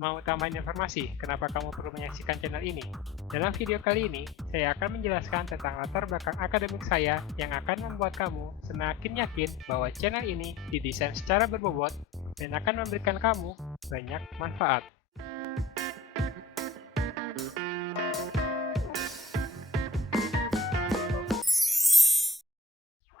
Mau tambahin informasi kenapa kamu perlu menyaksikan channel ini? Dalam video kali ini, saya akan menjelaskan tentang latar belakang akademik saya yang akan membuat kamu semakin yakin bahwa channel ini didesain secara berbobot dan akan memberikan kamu banyak manfaat.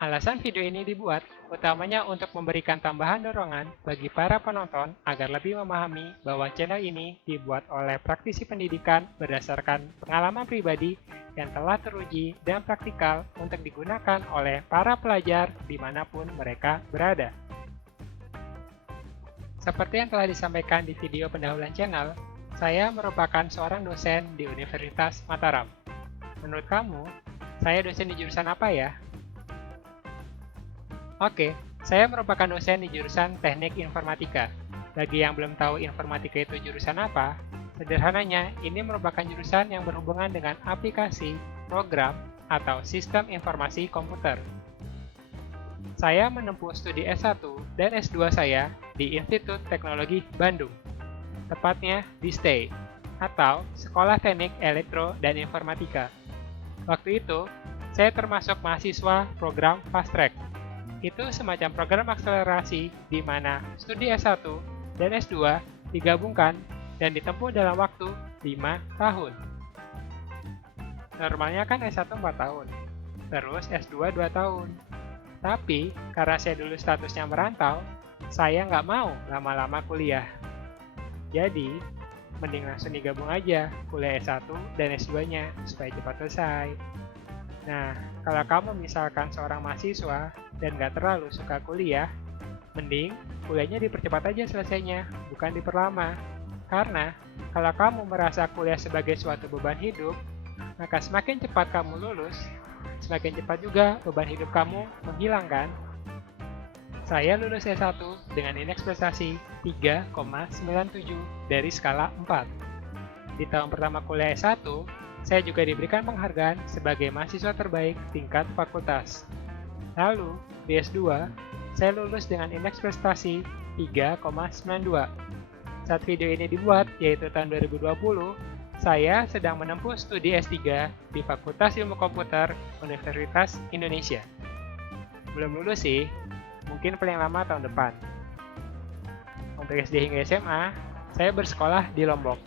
Alasan video ini dibuat utamanya untuk memberikan tambahan dorongan bagi para penonton agar lebih memahami bahwa channel ini dibuat oleh praktisi pendidikan berdasarkan pengalaman pribadi yang telah teruji dan praktikal untuk digunakan oleh para pelajar dimanapun mereka berada. Seperti yang telah disampaikan di video pendahuluan channel, saya merupakan seorang dosen di Universitas Mataram. Menurut kamu, saya dosen di jurusan apa ya? Oke, saya merupakan dosen di jurusan Teknik Informatika. Bagi yang belum tahu informatika itu jurusan apa, sederhananya ini merupakan jurusan yang berhubungan dengan aplikasi, program, atau sistem informasi komputer. Saya menempuh studi S1 dan S2 saya di Institut Teknologi Bandung, tepatnya di STEI, atau Sekolah Teknik Elektro dan Informatika. Waktu itu, saya termasuk mahasiswa program Fast Track. Itu semacam program akselerasi di mana studi S1 dan S2 digabungkan dan ditempuh dalam waktu 5 tahun. Normalnya kan S1 4 tahun, terus S2 2 tahun. Tapi, karena saya dulu statusnya merantau, saya nggak mau lama-lama kuliah. Jadi, mending langsung digabung aja kuliah S1 dan S2-nya supaya cepat selesai. Nah, kalau kamu misalkan seorang mahasiswa dan nggak terlalu suka kuliah, mending kuliahnya dipercepat aja selesainya, bukan diperlama. Karena, kalau kamu merasa kuliah sebagai suatu beban hidup, maka semakin cepat kamu lulus, semakin cepat juga beban hidup kamu menghilang kan? Saya lulus S1 dengan indeks prestasi 3,97 dari skala 4. Di tahun pertama kuliah S1, saya juga diberikan penghargaan sebagai mahasiswa terbaik tingkat fakultas. Lalu, di S2, saya lulus dengan indeks prestasi 3,92. Saat video ini dibuat, yaitu tahun 2020, saya sedang menempuh studi S3 di Fakultas Ilmu Komputer Universitas Indonesia. Belum lulus sih, mungkin paling lama tahun depan. Untuk SD hingga SMA, saya bersekolah di Lombok,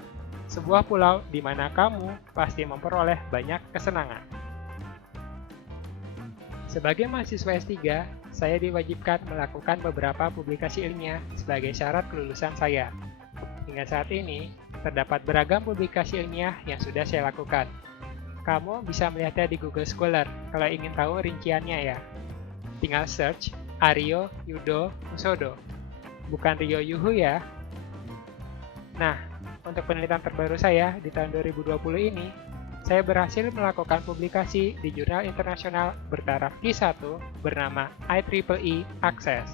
sebuah pulau di mana kamu pasti memperoleh banyak kesenangan. Sebagai mahasiswa S3, saya diwajibkan melakukan beberapa publikasi ilmiah sebagai syarat kelulusan saya. Hingga saat ini, terdapat beragam publikasi ilmiah yang sudah saya lakukan. Kamu bisa melihatnya di Google Scholar kalau ingin tahu rinciannya ya. Tinggal search Aryo Yudo Husodo, bukan Rio Yuhu ya. Nah, untuk penelitian terbaru saya di tahun 2020 ini, saya berhasil melakukan publikasi di jurnal internasional bertaraf Q1 bernama IEEE Access.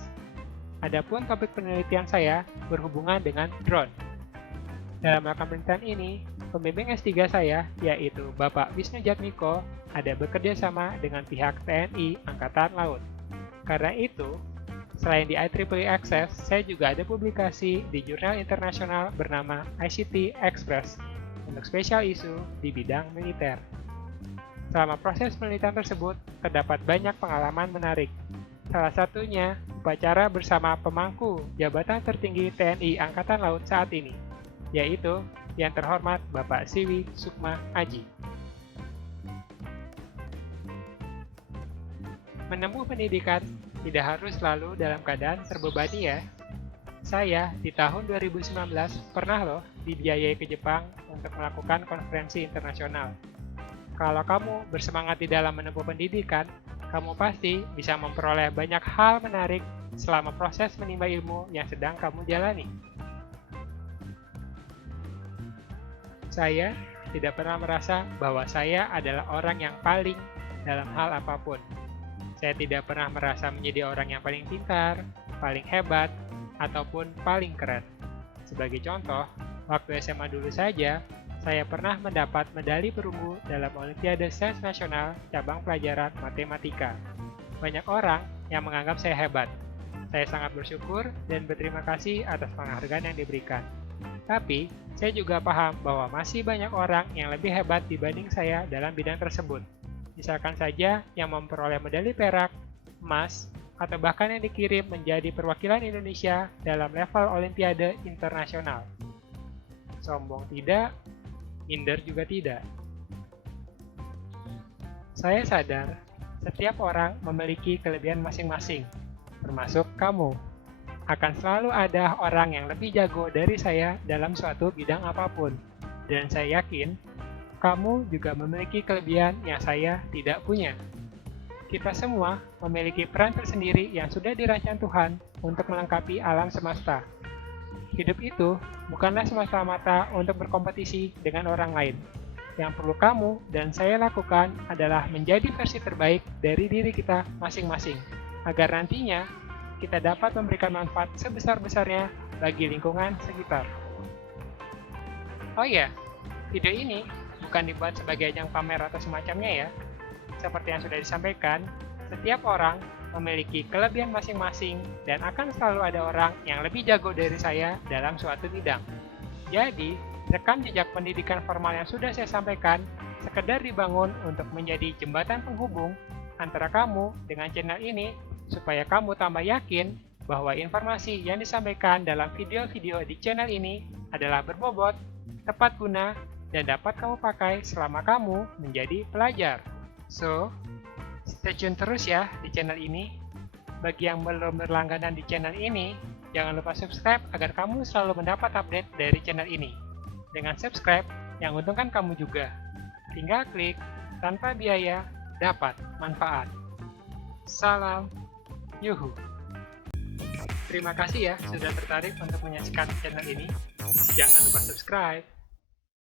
Adapun topik penelitian saya berhubungan dengan drone. Dalam melakukan penelitian ini, pembimbing S3 saya, yaitu Bapak Wisnu Jatmiko, ada bekerja sama dengan pihak TNI Angkatan Laut. Karena itu, selain di IEEE Access, saya juga ada publikasi di jurnal internasional bernama ICT Express untuk spesial isu di bidang militer. Selama proses penelitian tersebut, terdapat banyak pengalaman menarik. Salah satunya, upacara bersama pemangku jabatan tertinggi TNI Angkatan Laut saat ini, yaitu yang terhormat Bapak Siwi Sukma Aji. Menempuh pendidikan tidak harus selalu dalam keadaan terbebani ya. Saya di tahun 2019 pernah loh dibiayai ke Jepang untuk melakukan konferensi internasional. Kalau kamu bersemangat di dalam menempuh pendidikan, kamu pasti bisa memperoleh banyak hal menarik selama proses menimba ilmu yang sedang kamu jalani. Saya tidak pernah merasa bahwa saya adalah orang yang paling dalam hal apapun. Saya tidak pernah merasa menjadi orang yang paling pintar, paling hebat, ataupun paling keren. Sebagai contoh, waktu SMA dulu saja, saya pernah mendapat medali perunggu dalam Olimpiade Sains Nasional cabang pelajaran matematika. Banyak orang yang menganggap saya hebat. Saya sangat bersyukur dan berterima kasih atas penghargaan yang diberikan. Tapi, saya juga paham bahwa masih banyak orang yang lebih hebat dibanding saya dalam bidang tersebut. Misalkan saja yang memperoleh medali perak, emas, atau bahkan yang dikirim menjadi perwakilan Indonesia dalam level Olimpiade internasional. Sombong tidak, minder juga tidak. Saya sadar, setiap orang memiliki kelebihan masing-masing, termasuk kamu. Akan selalu ada orang yang lebih jago dari saya dalam suatu bidang apapun. Dan saya yakin, kamu juga memiliki kelebihan yang saya tidak punya. Kita semua memiliki peran tersendiri yang sudah dirancang Tuhan untuk melengkapi alam semesta. Hidup itu bukanlah semata-mata untuk berkompetisi dengan orang lain. Yang perlu kamu dan saya lakukan adalah menjadi versi terbaik dari diri kita masing-masing, agar nantinya kita dapat memberikan manfaat sebesar-besarnya bagi lingkungan sekitar. Oh iya, video ini bukan dibuat sebagai ajang pamer atau semacamnya ya. Seperti yang sudah disampaikan, setiap orang memiliki kelebihan masing-masing dan akan selalu ada orang yang lebih jago dari saya dalam suatu bidang. Jadi, rekam jejak pendidikan formal yang sudah saya sampaikan sekedar dibangun untuk menjadi jembatan penghubung antara kamu dengan channel ini supaya kamu tambah yakin bahwa informasi yang disampaikan dalam video-video di channel ini adalah berbobot, tepat guna, dan dapat kamu pakai selama kamu menjadi pelajar. So, stay tune terus ya di channel ini. Bagi yang belum berlangganan di channel ini, jangan lupa subscribe agar kamu selalu mendapat update dari channel ini. Dengan subscribe, yang untungkan kamu juga. Tinggal klik, tanpa biaya, dapat manfaat. Salam, yuhu. Terima kasih ya sudah tertarik untuk menyaksikan channel ini. Jangan lupa subscribe.